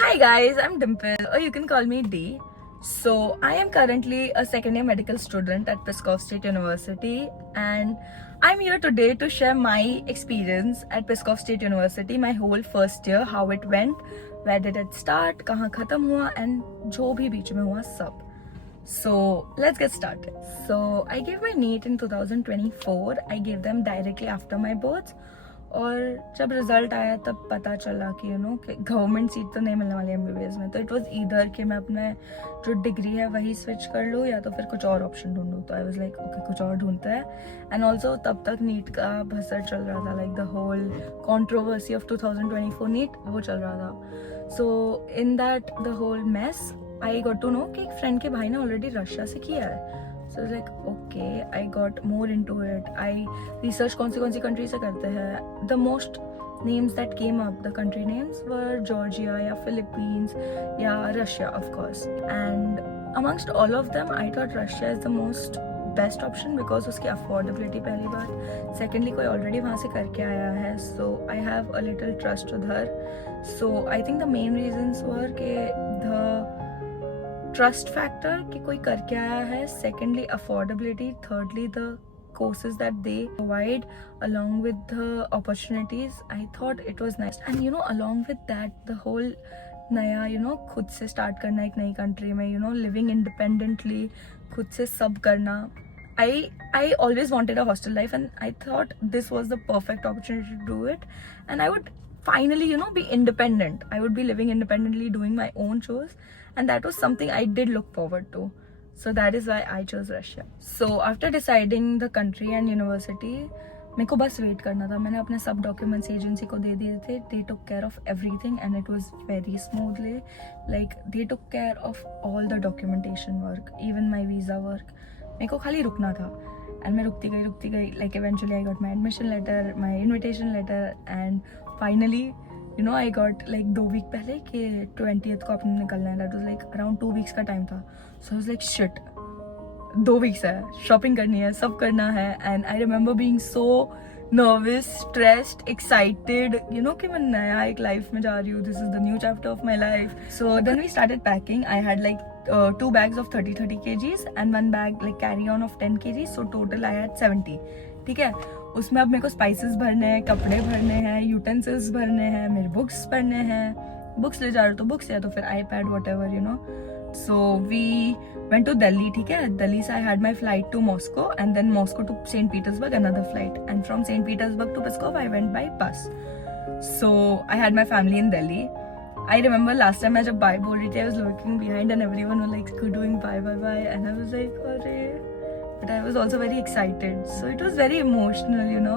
Hi guys, I'm Dimple, or you can call me D. So I am currently a second year medical student at Pskov State University, and I'm here today to share my experience at Pskov State University, my whole first year, how it went, where did it start, कहाँ खत्म हुआ, and जो भी बीच में हुआ सब. So let's get started. So I gave my NEET in 2024. I gave them directly after my boards. और जब रिजल्ट आया तब पता चला कि कि गवर्नमेंट सीट तो नहीं मिलने वाली MBBS में. तो इट वाज ईदर कि मैं अपने जो डिग्री है वही स्विच कर लूँ या तो फिर कुछ और ऑप्शन ढूंढूँ. तो आई वाज लाइक ओके, कुछ और ढूंढता है. एंड ऑल्सो तब तक नीट का भसड़ चल रहा था, like the whole controversy of 2024 NEET वो चल रहा था. So in that the whole mess I got to know कि एक फ्रेंड के भाई ने ऑलरेडी रशिया से किया है. So I was like, okay, I got more into it. I researched कौन सी country से करते हैं. The most names that came up, the country names were Georgia या Philippines या Russia, of course. And amongst all of them, I thought Russia is the most best option because उसकी affordability पहली बात. Secondly, कोई already वहाँ से करके आया है. So I have a little trust with her. So I think the main reasons were कि the ट्रस्ट फैक्टर कि कोई करके आया है. Secondly affordability. Thirdly the courses that they provide along with the opportunities. I thought it was nice. And along with that, the whole नया खुद से start करना एक नई कंट्री में, लिविंग इंडिपेंडेंटली, खुद से सब करना. I always wanted a hostel life, and I thought this was the perfect opportunity to do it. And I would finally be independent. I would be living independently, doing my own chores, and that was something I did look forward to. So that is why I chose Russia. So after deciding the country and university, मेरे को बस wait करना था. मैंने अपने सब documents agency को दे दिए थे. They took care of everything and it was very smoothly. Like they took care of all the documentation work, even my visa work. मेरे को खाली रुकना था. And मैं रुकती गई. Like eventually I got my admission letter, my invitation letter, and finally I got like 2 week पहले कि 20th को अपने निकलना है. That was like around 2 weeks का टाइम था. So I was like shit, 2 weeks है, शॉपिंग करनी है, सब करना है. And I remember being so nervous, stressed, excited, कि मैं नया एक लाइफ में जा रही हूँ. This is the new chapter of my life. So then we started packing. I had like 2 bags of 30 kgs and 1 bag like carry on of 10 kgs. So total I had 70. ठीक है. उसमें अब मेरे को स्पाइसेस भरने हैं, कपड़े भरने हैं, यूटेंसिल्स भरने हैं, मेरे बुक्स पढ़ने हैं. बुक्स ले जा रहे हो तो बुक्स, या तो फिर iPad, whatever. So we went to Delhi. ठीक है. Delhi से I had my flight to Moscow, and then Moscow to St. Petersburg, another flight, and from St. Petersburg to Pskov I went by bus. So I had my family in Delhi. I remember last time मैं जब bye बोल रही थी, I was looking behind and everyone was like doing bye, and I was like अरे. But I was also very excited. So it was very emotional.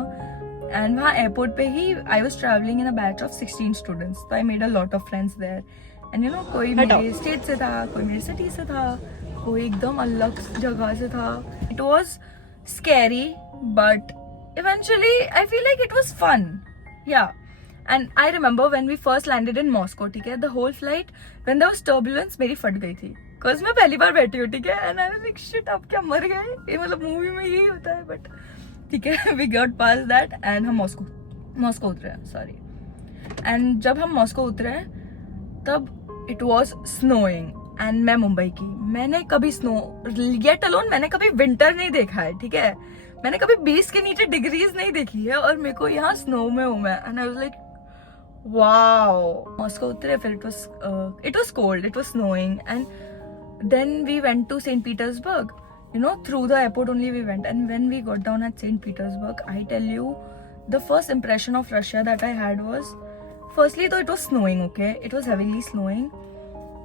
And वहाँ airport पे ही I was traveling in a batch of 16 students. So I made a lot of friends there. And कोई मेरे state से था, कोई मेरे city से था, कोई एकदम अलग जगह से था. It was scary, but eventually I feel like it was fun. Yeah. And I remember when we first landed in Moscow, ठीक है, the whole flight, when there was turbulence, मेरी फट गई थी. Cause मैं पहली बार बैठी हूँ, ठीक है, and I was like shit, अब क्या मर गए. ये मतलब मूवी में यही होता है, but ठीक है, we got past that and हम मॉस्को उतरे हैं, sorry. And जब हम मॉस्को उतरे तब it was snowing. And मैं मुंबई की, मैंने कभी स्नो गेट अलोन, मैंने कभी विंटर नहीं देखा है. ठीक है. मैंने कभी 20 के नीचे डिग्रीज नहीं देखी है, और मेरे को यहाँ स्नो में हूँ मैं. And I was like wow. Moscow उतरे, फिर it was cold, it was snowing, and then we went to St. Petersburg. Through the airport only we went. And when we got down at St. Petersburg, I tell you, the first impression of Russia that I had was, firstly though it was snowing, okay, it was heavily snowing,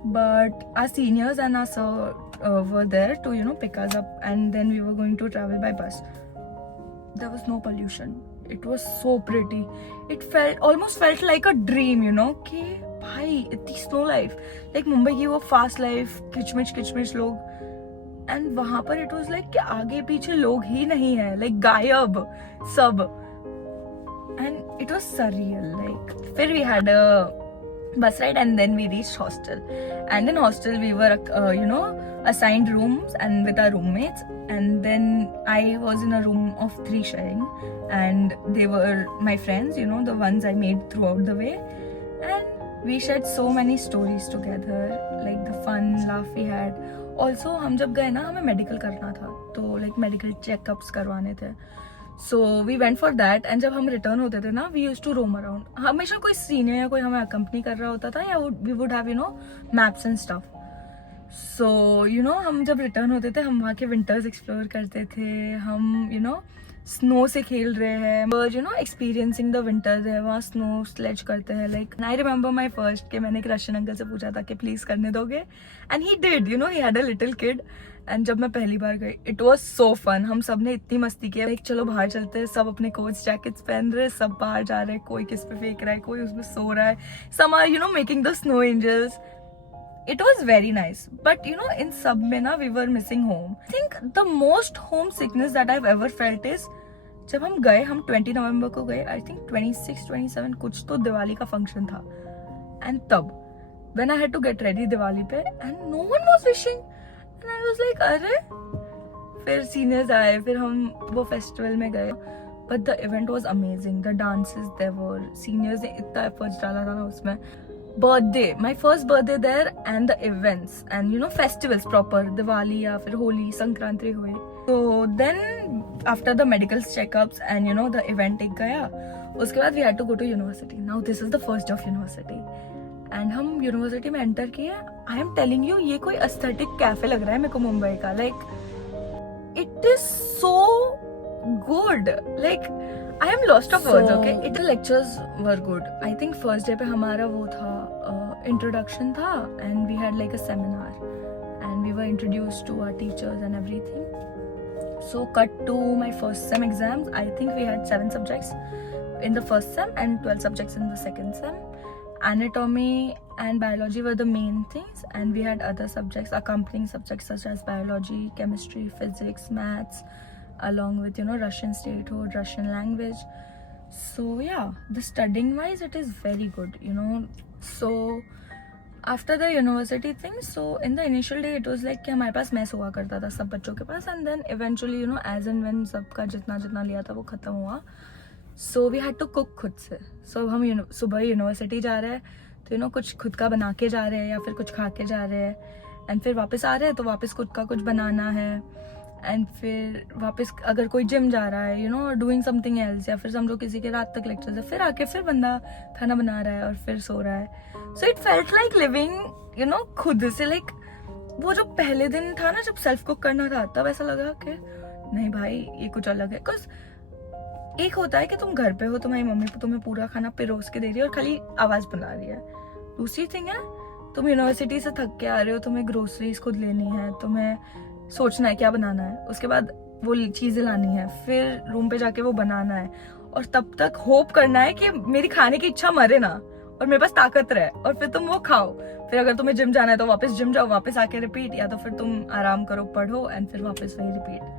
but our seniors and our sir were there to pick us up, and then we were going to travel by bus. There was no pollution. It was so pretty. It almost felt like a dream, कि भाई इतनी snow life, like Mumbai की वो fast life, किचमिच लोग. And वहां पर it was like कि आगे पीछे लोग ही नहीं है, लाइक गायब सब. And it was surreal. Like फिर we had a bus ride, and then we reached hostel. And in hostel we were assigned rooms and with our roommates, and then I was in a room of 3 sharing, and they were my friends, the ones I made throughout the way. And We shared so many stories together, like the fun, laugh we had. Also हम जब गए ना हमें medical करना था, तो like medical checkups करवाने थे. So we went for that and जब हम रिटर्न होते थे ना we used to roam around. हमेशा कोई सीनियर या कोई हमें अकम्पनी कर रहा होता था या we would have maps and stuff. So हम जब रिटर्न होते थे हम वहाँ के विंटर्स एक्सप्लोर करते थे. हम स्नो से खेल रहे हैं, बट एक्सपीरियंसिंग द विंटर्स है. वहाँ स्नो स्लेज करते हैं. Like I remember my first के मैंने एक रशियन अंकल से पूछा था कि प्लीज करने दोगे, and he did. He had a little kid. And जब मैं पहली बार गई इट वॉज सो फन. हम सब ने इतनी मस्ती की, लाइक चलो बाहर चलते हैं. सब अपने कोच जैकेट्स पहन रहे, सब बाहर जा रहे हैं. कोई किस पे फेंक रहा है, कोई उसमें सो रहा है. Some are making the snow angels. It was very nice, but in sub mein na we were missing home. I think the most homesickness that I've ever felt is जब हम गए, हम 20 नवंबर को गए. आई थिंक 26, 27 कुछ तो दिवाली का function था. एंड तब when I had to get ready Diwali पे and no one was wishing and I was like अरे. फिर सीनियर्स आए, फिर हम वो फेस्टिवल में गए. but the event was amazing. the dances there were, seniors ने इतना एफर्ट्स डाला था ना उसमें. birthday, my first birthday there, and the events and festivals proper, Diwali या फिर होली, संक्रांति हुए. So then after the medical checkups and the event एक गया, उसके बाद we had to go to university. Now this is the first day of university and हम university में enter किए. I am telling you ये कोई aesthetic cafe लग रहा है मेरे को मुंबई का. like it is so good. like I am lost of words. Okay, the lectures were good. I think first day पे हमारा वो था introduction था and we had like a seminar and we were introduced to our teachers and everything. So cut to my first sem exams. I think we had 7 subjects in the first sem and 12 subjects in the second sem. Anatomy and biology were the main things and we had other subjects, accompanying subjects such as biology, chemistry, physics, maths, along with Russian statehood, Russian language. So yeah, the studying wise it is very good. So after the university thing, so in the initial day it was like कि हमारे पास mess हुआ करता था सब बच्चों के पास, and then eventually as and when सबका जितना जितना लिया था वो खत्म हुआ. So we had to cook खुद से. So हम सुबह यूनिवर्सिटी जा रहे हैं तो कुछ खुद का बना के जा रहे हैं या फिर कुछ खा के जा रहे हैं, एंड फिर वापस आ रहे हैं तो वापस खुद का कुछ बनाना है. एंड फिर वापस अगर कोई जिम जा रहा है डूइंग समथिंग एल्स, या फिर समझो किसी के रात तक लेक्चर्स है, फिर आके फिर बंदा खाना बना रहा है और फिर सो रहा है. So it felt like living खुद से. लाइक वो जो पहले दिन था ना जब सेल्फ कुक करना था, तब ऐसा लगा कि नहीं भाई ये कुछ अलग है. बिकॉज एक होता है कि तुम घर पे हो, तुम्हारी मम्मी तुम्हें पूरा खाना पिरोस के दे रही है और खाली आवाज बना रही है. दूसरी थिंग है तुम यूनिवर्सिटी से थक के आ रहे हो, तुम्हें ग्रोसरीज खुद लेनी है, तुम्हें सोचना है क्या बनाना है, उसके बाद वो चीजें लानी है, फिर रूम पे जाके वो बनाना है, और तब तक होप करना है कि मेरी खाने की इच्छा मरे ना और मेरे पास ताकत रहे, और फिर तुम वो खाओ. फिर अगर तुम्हें जिम जाना है तो वापस जिम जाओ, वापस आके रिपीट, या तो फिर तुम आराम करो, पढ़ो, एंड फिर वापस वही repeat.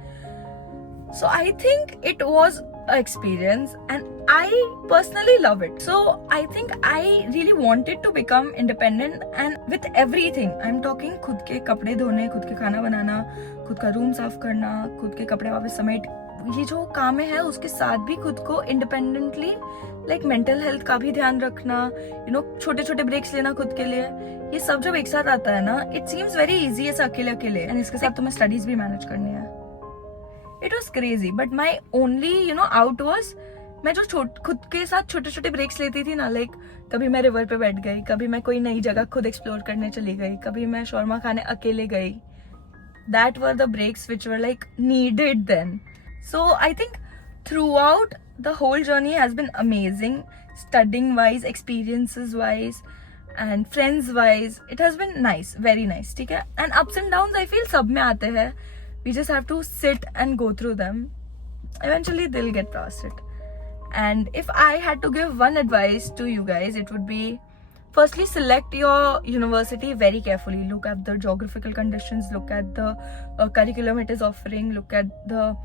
So I think it was an experience and I personally love it. So I think I really wanted to become independent and with everything. I'm talking खुद के कपड़े धोने, खुद के खाना बनाना, खुद का रूम साफ करना, खुद के कपड़े वापस समेट, ये जो काम है उसके साथ भी खुद को इंडिपेंडेंटली लाइक मेंटल हेल्थ का भी ध्यान रखना, छोटे छोटे ब्रेक्स लेना खुद के लिए. ये सब जब एक साथ आता है ना, इट सीम्स वेरी इजी ऐसा अकेले अकेले, एंड इसके साथ तुम्हें स्टडीज भी मैनेज करनी है. It was crazy, but my only out was मैं जो खुद के साथ छोटे छोटे ब्रेक्स लेती थी ना, लाइक कभी मैं रिवर पे बैठ गई, कभी मैं कोई नई जगह खुद एक्सप्लोर करने चली गई, कभी मैं शौरमा खाने अकेले गई. That were the breaks which were like needed then. So I think throughout the whole journey has been amazing, studying wise, experiences wise, and friends wise. It has been nice, very nice. ठीक है? And ups and downs I feel सब में आते हैं. We just have to sit and go through them. Eventually they'll get past it. And if I had to give one advice to you guys, it would be, firstly, select your university very carefully. Look at the geographical conditions, look at the curriculum it is offering, look at the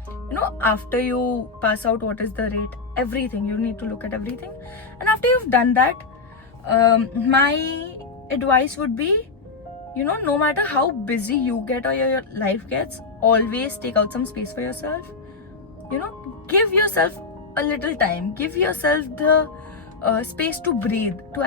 after you pass out what is the rate, everything. You need to look at everything. And after you've done that, my advice would be, no matter how busy you get or your life gets, always take out some space for yourself. Give yourself a little time, give yourself the space to breathe, to